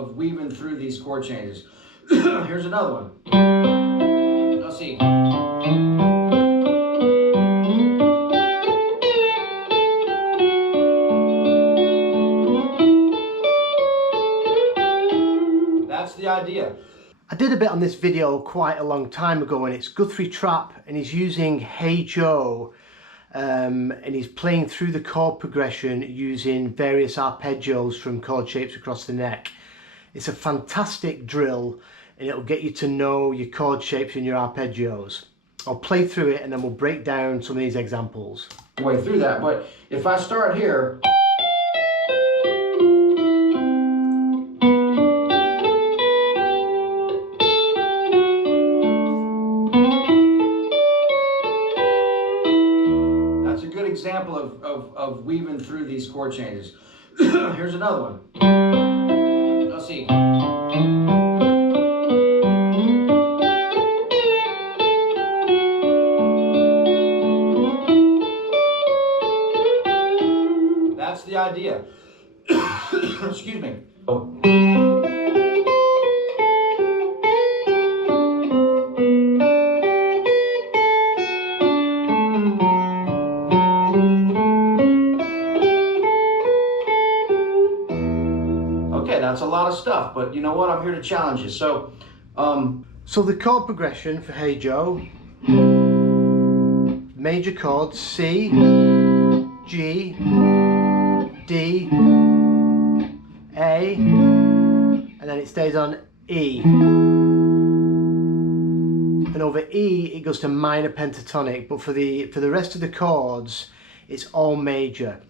of weaving through these chord changes. Here's another one. Let's see. That's the idea. I did a bit on this video quite a long time ago, and it's Guthrie Trapp, and he's using Hey Joe, and he's playing through the chord progression using various arpeggios from chord shapes across the neck. It's a fantastic drill, and it'll get you to know your chord shapes and your arpeggios. I'll play through it and then we'll break down some of these examples. Way through that, but if I start here, that's a good example of weaving through these chord changes. Here's another one. Let's see. That's the idea. Excuse me. Okay, that's a lot of stuff, but you know what? I'm here to challenge you. So the chord progression for Hey Joe: major chords C, G, D, A, and then it stays on E. And over E it goes to minor pentatonic, but for the rest of the chords it's all major.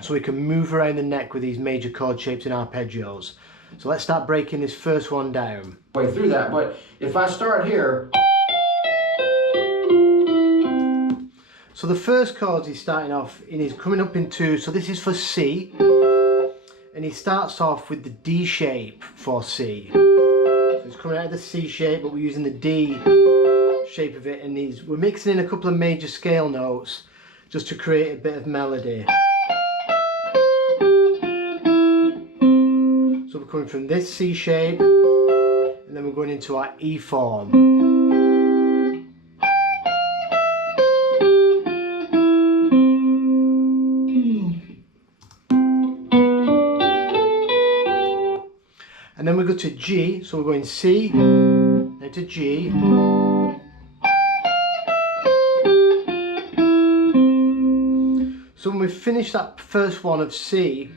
So we can move around the neck with these major chord shapes and arpeggios. So let's start breaking this first one down. Way through that, but if I start here. So the first chords he's starting off in, he's coming up into, so this is for C, and he starts off with the D shape for C. So he's coming out of the C shape, but we're using the D shape of it, and we're mixing in a couple of major scale notes just to create a bit of melody. So we're coming from this C shape, and then we're going into our E form. And then we go to G, so we're going C, then to G. So when we've finished that first one of C,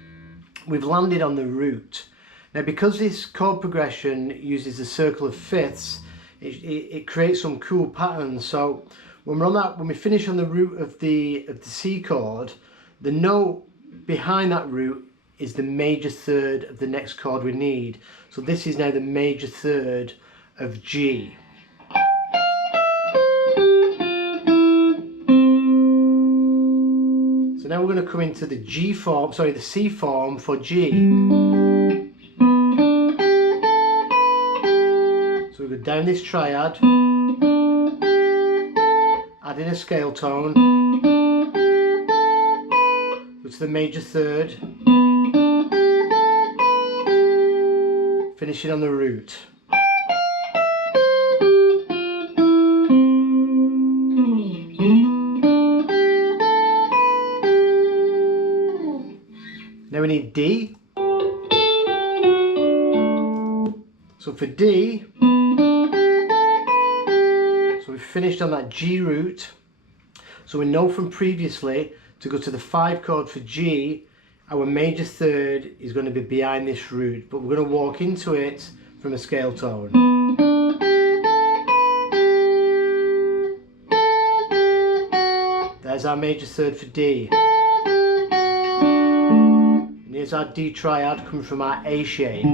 we've landed on the root. Now, because this chord progression uses a circle of fifths, it creates some cool patterns. So when we're on that, when we finish on the root of the C chord, the note behind that root is the major third of the next chord we need. So this is now the major third of G. So now we're going to come into the G form, sorry, the C form for G. So we go down this triad, add in a scale tone, go to the major third, finishing on the root. Now we need D. So for D, so we've finished on that G root. So we know from previously to go to the 5 chord for G, our major third is going to be behind this root, but we're going to walk into it from a scale tone. There's our major third for D. And here's our D triad coming from our A shape,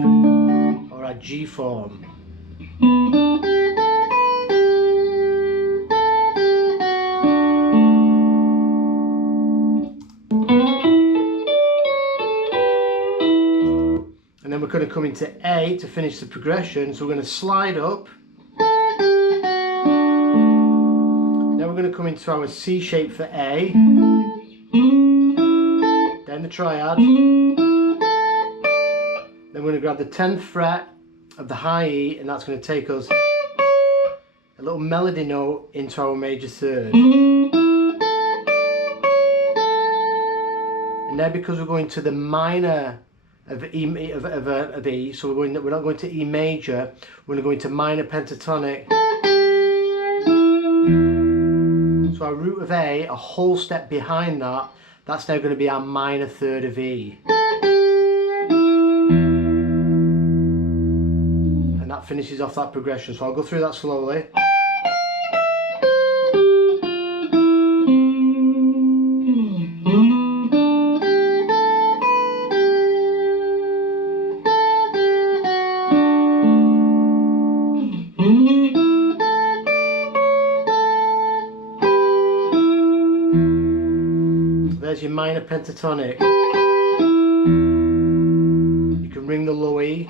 or our G form. And then we're going to come into A to finish the progression, so we're going to slide up. Now we're going to come into our C shape for A, down the triad, Then we're going to grab the 10th fret of the high E, and that's going to take us a little melody note into our major third. And now because we're going to the minor of E, of E, so we're not going to E major, we're going to go into minor pentatonic. So our root of A, a whole step behind that, that's now going to be our minor third of E. And that finishes off that progression. So I'll go through that slowly. There's your minor pentatonic. You can ring the low E.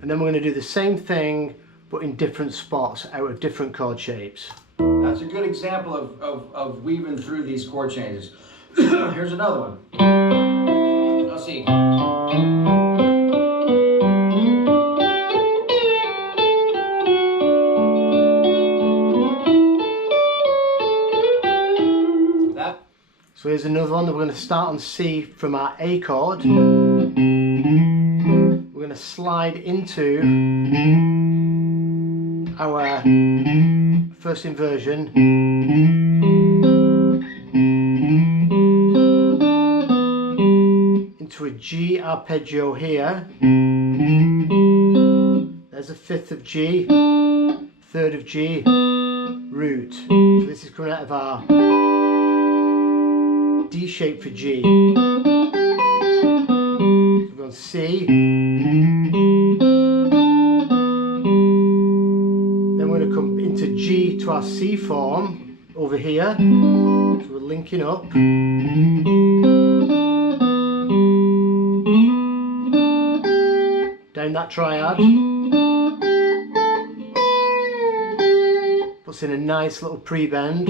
And then we're going to do the same thing but in different spots out of different chord shapes. That's a good example of weaving through these chord changes. Here's another one. Let's see. So here's another one that we're going to start on C from our A chord. We're going to slide into our first inversion. Into a G arpeggio here. There's a 5th of G, 3rd of G, root. So this is coming out of our D shape for G. So we've got C. Then we're going to come into G to our C form over here. So we're linking up. Down that triad. Puts in a nice little pre-bend.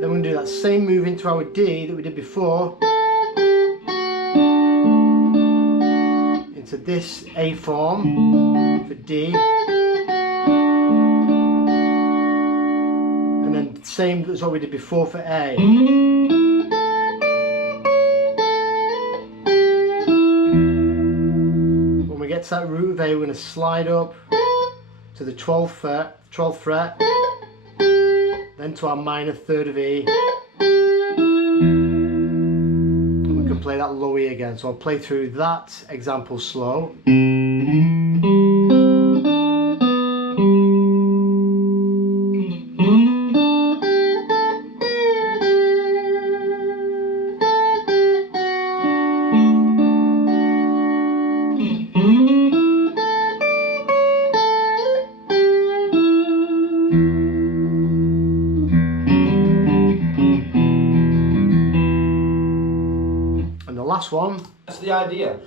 Then we're going to do that same move into our D that we did before, into this A form for D, and then same as what we did before for A. When we get to that root of A, we're going to slide up to the 12th fret, then to our minor third of E, and we can play that low E again. So I'll play through that example slow. Last one. That's the idea.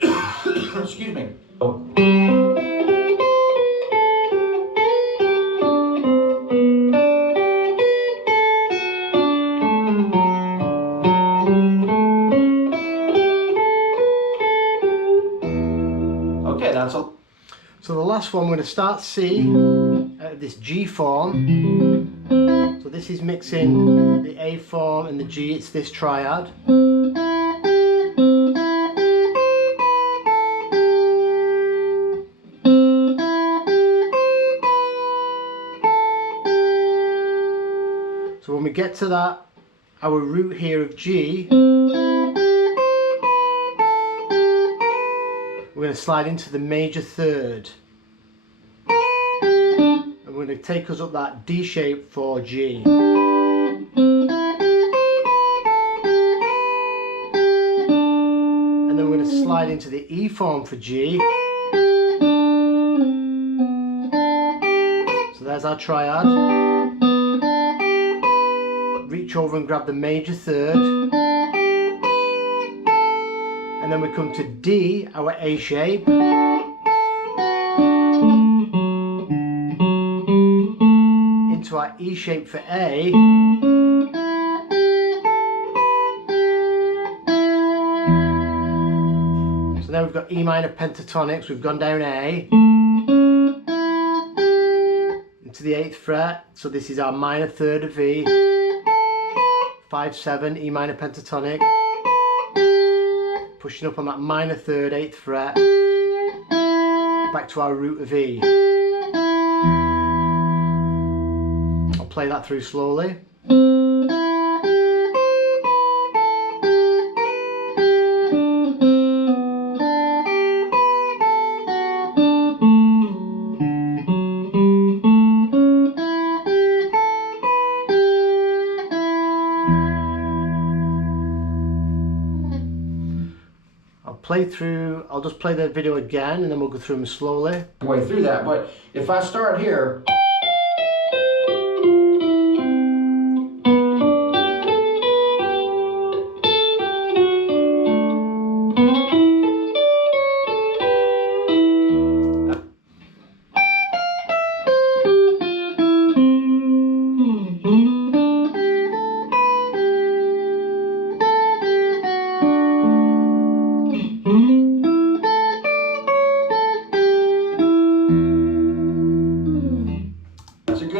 Excuse me. Oh. Okay, that's all. So the last one, we're going to start C out of this G form. So this is mixing the A form and the G, it's this triad. So when we get to that, our root here of G, we're going to slide into the major third. And we're going to take us up that D shape for G. And then we're going to slide into the E form for G. So there's our triad. Reach over and grab the major third, and then we come to D, our A shape, to our E shape for A. So now we've got E minor pentatonics, we've gone down A into the 8th fret, so this is our minor third of E, 5-7, E minor pentatonic, pushing up on that minor third, 8th fret, back to our root of E. I'll play that through slowly. I'll just play the video again and then we'll go through them slowly. Way through that, but if I start here,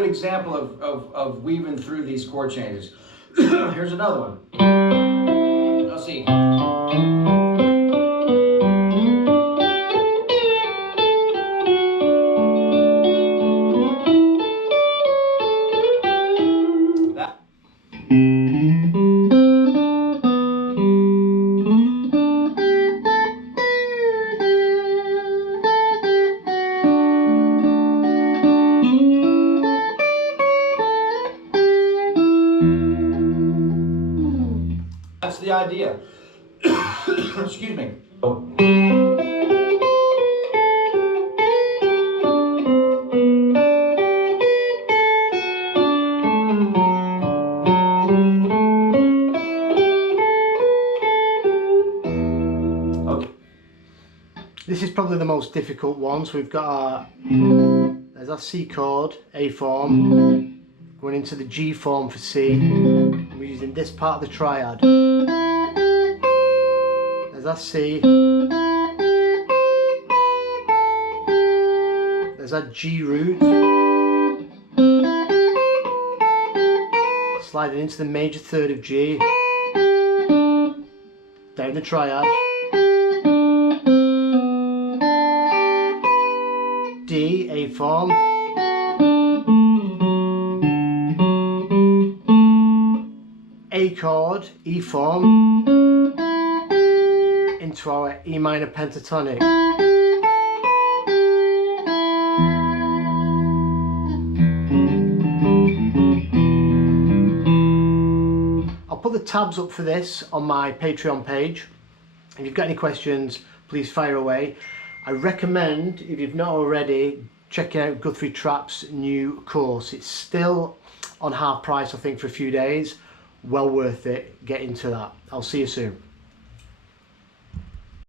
example of weaving through these chord changes. Here's another one. Let's see. That's the idea. Excuse me. Okay. This is probably the most difficult one. So we've got there's our C chord, A form, going into the G form for C. We're using this part of the triad. There's our C. There's our G root. Sliding into the major third of G. Down the triad. D, A form. A chord, E form, into our E minor pentatonic. I'll put the tabs up for this on my Patreon page. If you've got any questions, please fire away. I recommend, if you've not already, checking out Guthrie Trapps' new course. It's still on half price, I think, for a few days. Well worth it. Get into that. I'll see you soon.